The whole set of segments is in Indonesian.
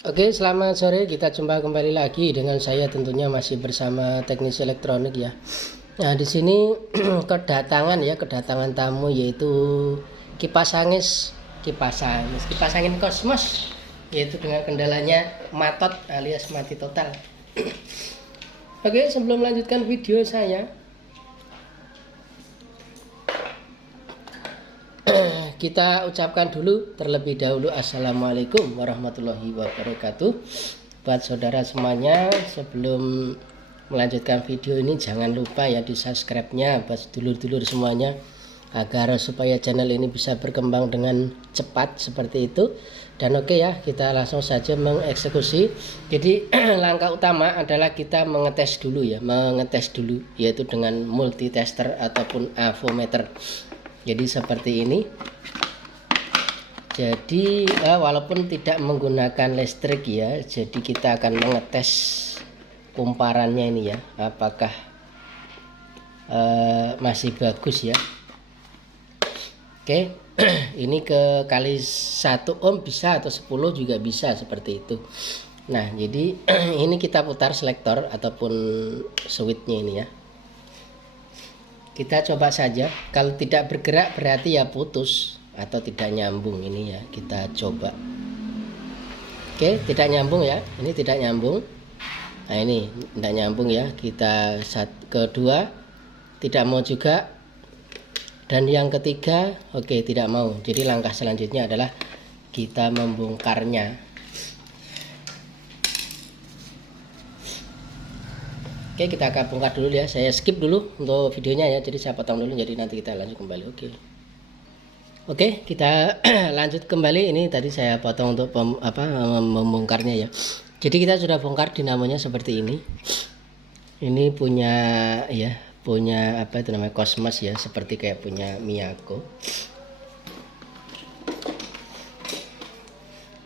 Oke, selamat sore. Kita jumpa kembali lagi dengan saya, tentunya masih bersama teknisi elektronik ya. Nah, di sini kedatangan tamu, yaitu kipas angin Cosmos, yaitu dengan kendalanya matot alias mati total. Oke, sebelum melanjutkan video saya, kita ucapkan dulu terlebih dahulu assalamualaikum warahmatullahi wabarakatuh buat saudara semuanya. Sebelum melanjutkan video ini, jangan lupa ya di subscribe-nya buat dulur-dulur semuanya, agar supaya channel ini bisa berkembang dengan cepat seperti itu. Dan oke ya, kita langsung saja mengeksekusi. Jadi langkah utama adalah kita mengetes dulu, yaitu dengan multitester ataupun avometer. Jadi seperti ini. Jadi walaupun tidak menggunakan listrik ya, jadi kita akan mengetes kumparannya ini ya, apakah masih bagus ya. Oke. Ini ke kali 1 ohm bisa, atau 10 juga bisa, seperti itu. Nah, jadi ini kita putar selektor ataupun switchnya ini ya. Kita coba saja. Kalau tidak bergerak berarti ya putus atau tidak nyambung. Ini ya, kita coba. Oke, tidak nyambung ya. Ini tidak nyambung. Nah, ini tidak nyambung ya. Kita kedua tidak mau juga. Dan yang ketiga, oke, tidak mau. Jadi langkah selanjutnya adalah kita membongkarnya. Oke, kita akan bongkar dulu ya. Saya skip dulu untuk videonya ya. Jadi saya potong dulu. Jadi nanti kita lanjut kembali. Oke, kita lanjut kembali. Ini tadi saya potong untuk membongkarnya ya. Jadi kita sudah bongkar dinamonya seperti ini. Ini punya apa itu namanya, Cosmos ya, seperti kayak punya Miyako.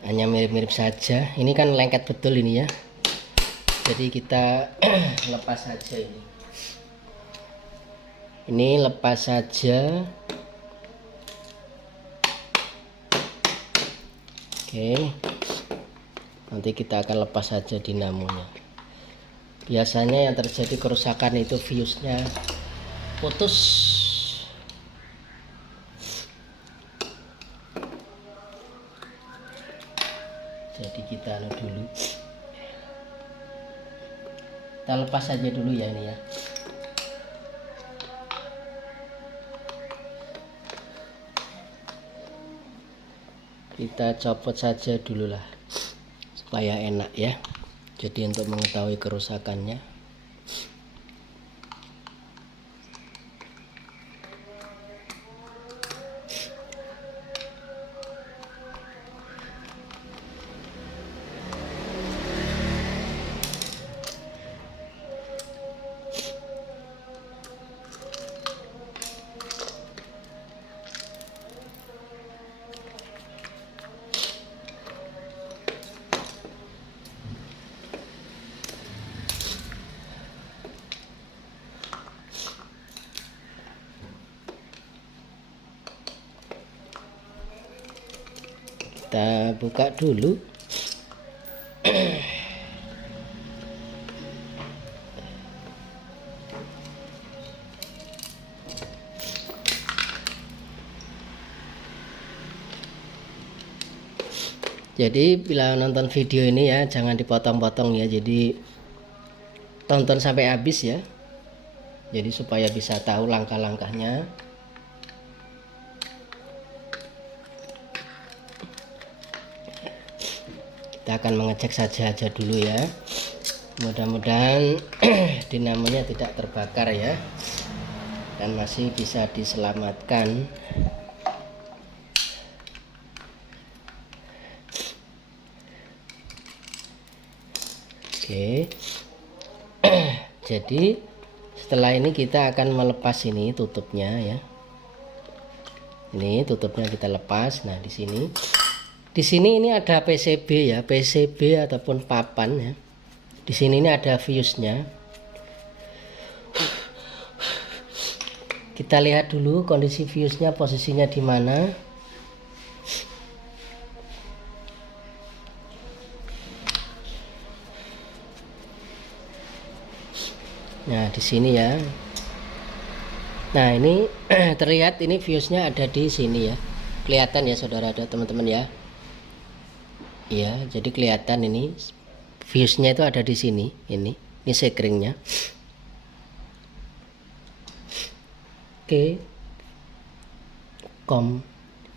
Hanya mirip-mirip saja. Ini kan lengket betul ini ya. Jadi kita lepas saja ini. Ini lepas saja. Oke. Nanti kita akan lepas saja dinamonya. Biasanya yang terjadi kerusakan itu fuse-nya putus. Jadi kita dulu. Kita lepas saja dulu ya ini ya. Kita copot saja dulu lah supaya enak ya. Jadi untuk mengetahui kerusakannya. Kita buka dulu. Jadi bila nonton video ini ya, jangan dipotong-potong ya. Jadi tonton sampai habis ya. Jadi supaya bisa tahu langkah-langkahnya. Kita akan mengecek saja dulu ya. Mudah-mudahan dinamonya tidak terbakar ya, dan masih bisa diselamatkan. Oke. Jadi setelah ini kita akan melepas ini tutupnya ya. Ini tutupnya kita lepas. Nah, di sini ini ada PCB ya, PCB ataupun papan ya. Di sini ini ada fuse-nya. Kita lihat dulu kondisi fuse-nya, posisinya di mana. Nah di sini ya. Nah ini terlihat ini fuse-nya ada di sini ya, kelihatan ya saudara, ada teman-teman ya. Ya jadi kelihatan ini fuse-nya itu ada di sini. Ini sekringnya. Oke,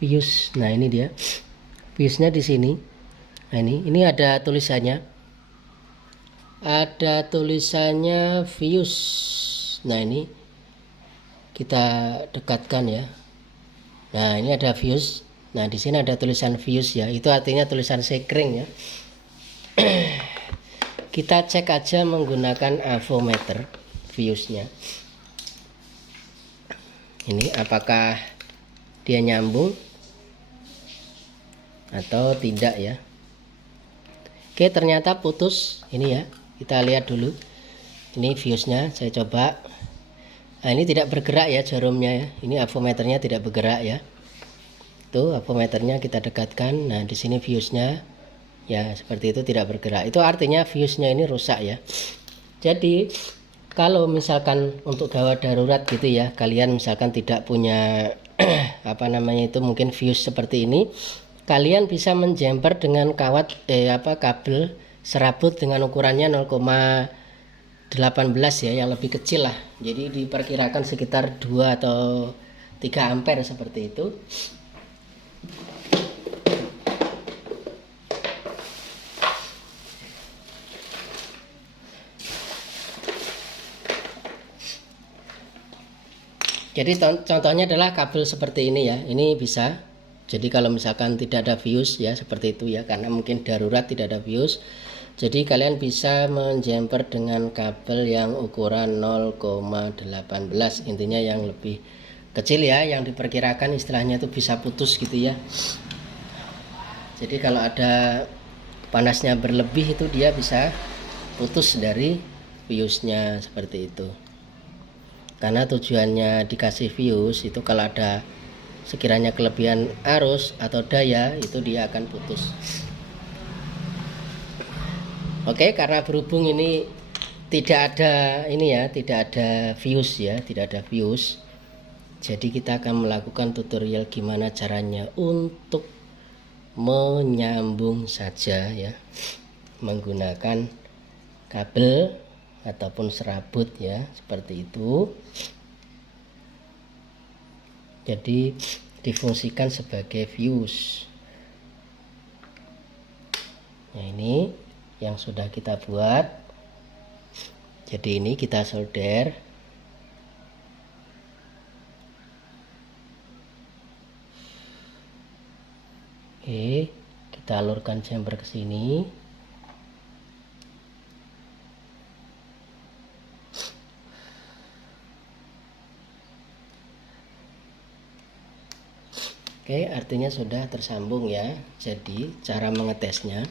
fuse. Nah ini dia fuse-nya di sini. Nah ini ada tulisannya, fuse. Nah ini kita dekatkan ya. Nah ini ada fuse. Nah di sini ada tulisan fuse ya, itu artinya tulisan sekring ya. Kita cek aja menggunakan avometer fuse-nya. Ini apakah dia nyambung atau tidak ya. Oke, ternyata putus. Ini ya, kita lihat dulu. Ini fuse-nya, saya coba. Nah ini tidak bergerak ya jarumnya ya. Ini avometernya tidak bergerak ya. Tuh avometernya kita dekatkan. Nah di sini fuse-nya ya seperti itu, tidak bergerak. Itu artinya fuse-nya ini rusak ya. Jadi kalau misalkan untuk gawat darurat gitu ya, kalian misalkan tidak punya apa namanya itu, mungkin fuse seperti ini, kalian bisa menjemper dengan kabel serabut dengan ukurannya 0,18 ya, yang lebih kecil lah. Jadi diperkirakan sekitar 2 atau 3 ampere seperti itu. Jadi contohnya adalah kabel seperti ini ya, ini bisa. Jadi kalau misalkan tidak ada fuse ya seperti itu ya, karena mungkin darurat tidak ada fuse. Jadi kalian bisa menjemper dengan kabel yang ukuran 0,18, intinya yang lebih kecil ya, yang diperkirakan istilahnya itu bisa putus gitu ya. Jadi kalau ada panasnya berlebih itu dia bisa putus dari fuse-nya seperti itu. Karena tujuannya dikasih fuse itu kalau ada sekiranya kelebihan arus atau daya itu dia akan putus. Oke, karena berhubung ini tidak ada fuse ya, tidak ada fuse. Jadi kita akan melakukan tutorial gimana caranya untuk menyambung saja ya, menggunakan kabel ataupun serabut ya, seperti itu. Jadi difungsikan sebagai fuse. Nah ini yang sudah kita buat. Jadi ini kita solder. Oke, kita alurkan jumper ke sini. Oke, artinya sudah tersambung ya. Jadi cara mengetesnya,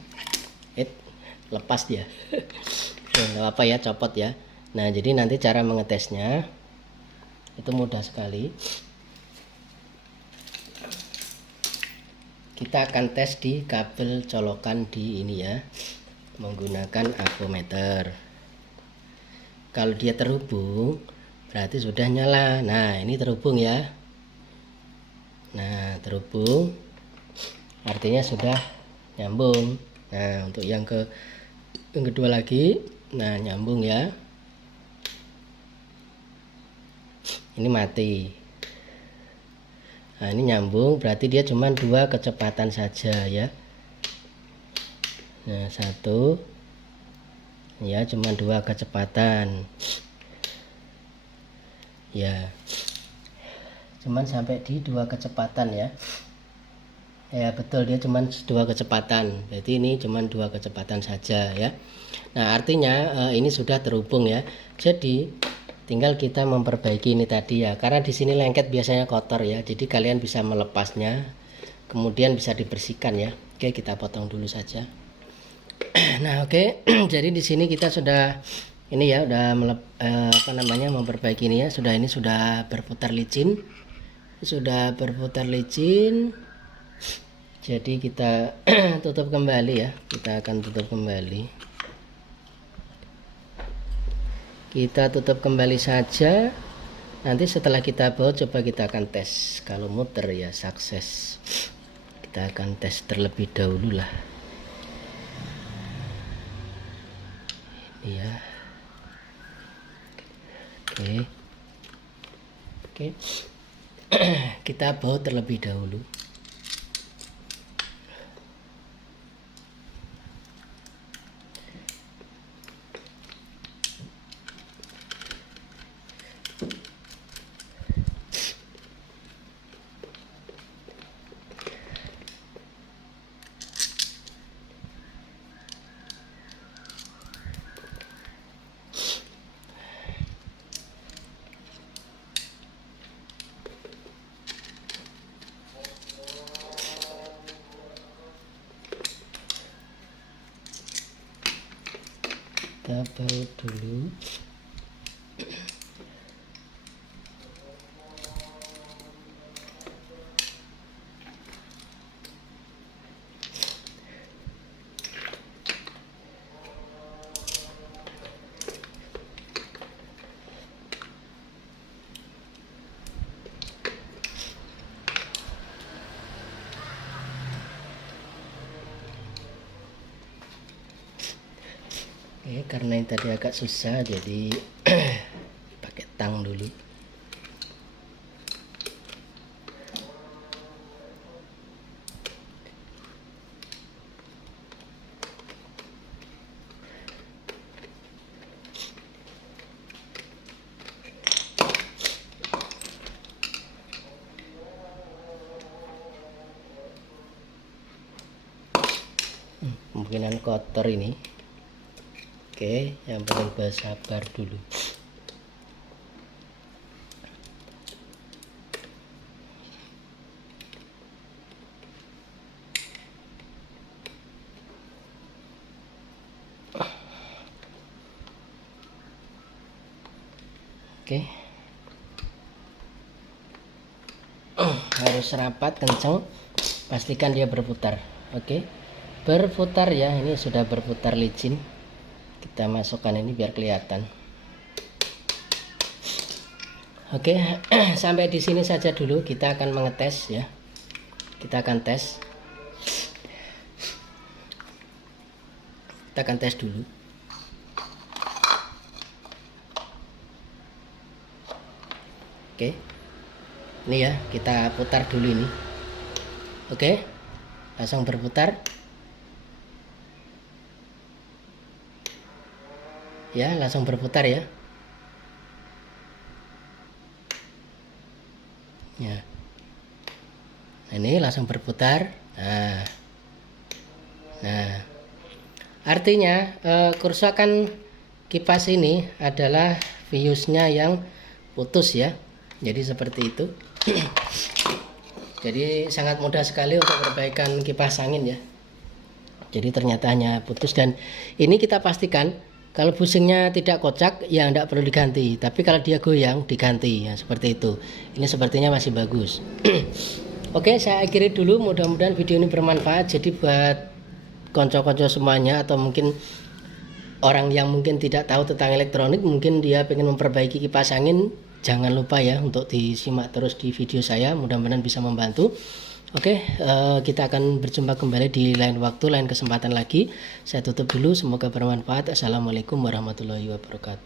lepas dia. Nggak apa ya, copot ya. Nah jadi nanti cara mengetesnya itu mudah sekali. Kita akan tes di kabel colokan di ini ya, menggunakan avometer. Kalau dia terhubung berarti sudah nyala. Nah ini terhubung ya. Nah terhubung artinya sudah nyambung. Nah untuk yang kedua lagi, nah nyambung ya. Ini mati. Nah ini nyambung, berarti dia cuma 2 kecepatan saja ya. Nah 1 ya, cuma 2 kecepatan ya, cuman sampai di 2 kecepatan ya. Ya betul, dia cuma 2 kecepatan, berarti ini cuma 2 kecepatan saja ya. Nah artinya ini sudah terhubung ya. Jadi tinggal kita memperbaiki ini tadi ya, karena di sini lengket biasanya kotor ya, jadi kalian bisa melepasnya, kemudian bisa dibersihkan ya. Oke, kita potong dulu saja. Nah oke, jadi di sini kita sudah ini ya, udah memperbaiki ini ya. Ini sudah berputar licin, jadi kita tutup kembali ya, kita akan tutup kembali. Kita tutup kembali saja. Nanti setelah kita baut, coba kita akan tes. Kalau muter ya sukses. Kita akan tes terlebih dahulu lah. Ini ya. Oke. Kita baut terlebih dahulu. Kita baut dulu. Oke, karena ini tadi agak susah jadi pakai tang dulu. Kemungkinan kotor ini. Oke, yang penting bersabar dulu. Oke. Harus rapat, kenceng. Pastikan dia berputar. Oke. Berputar ya, ini sudah berputar licin. Kita masukkan ini biar kelihatan. Oke, sampai di sini saja dulu. Kita akan mengetes ya. Kita akan tes. Kita akan tes dulu. Oke. Ini ya, kita putar dulu ini. Oke. Langsung berputar. Ya, langsung berputar ya. Ya. Nah, ini langsung berputar. Nah. Artinya kerusakan kipas ini adalah fuse-nya yang putus ya. Jadi seperti itu. Jadi sangat mudah sekali untuk perbaikan kipas angin ya. Jadi ternyata hanya putus, dan ini kita pastikan kalau bushingnya tidak kocak ya tidak perlu diganti, tapi kalau dia goyang diganti ya, seperti itu. Ini sepertinya masih bagus. Oke, saya akhiri dulu. Mudah-mudahan video ini bermanfaat. Jadi buat konco-konco semuanya, atau mungkin orang yang mungkin tidak tahu tentang elektronik, mungkin dia pengen memperbaiki kipas angin, jangan lupa ya untuk disimak terus di video saya. Mudah-mudahan bisa membantu. Oke, kita akan berjumpa kembali di lain waktu, lain kesempatan lagi. Saya tutup dulu, semoga bermanfaat. Assalamualaikum warahmatullahi wabarakatuh.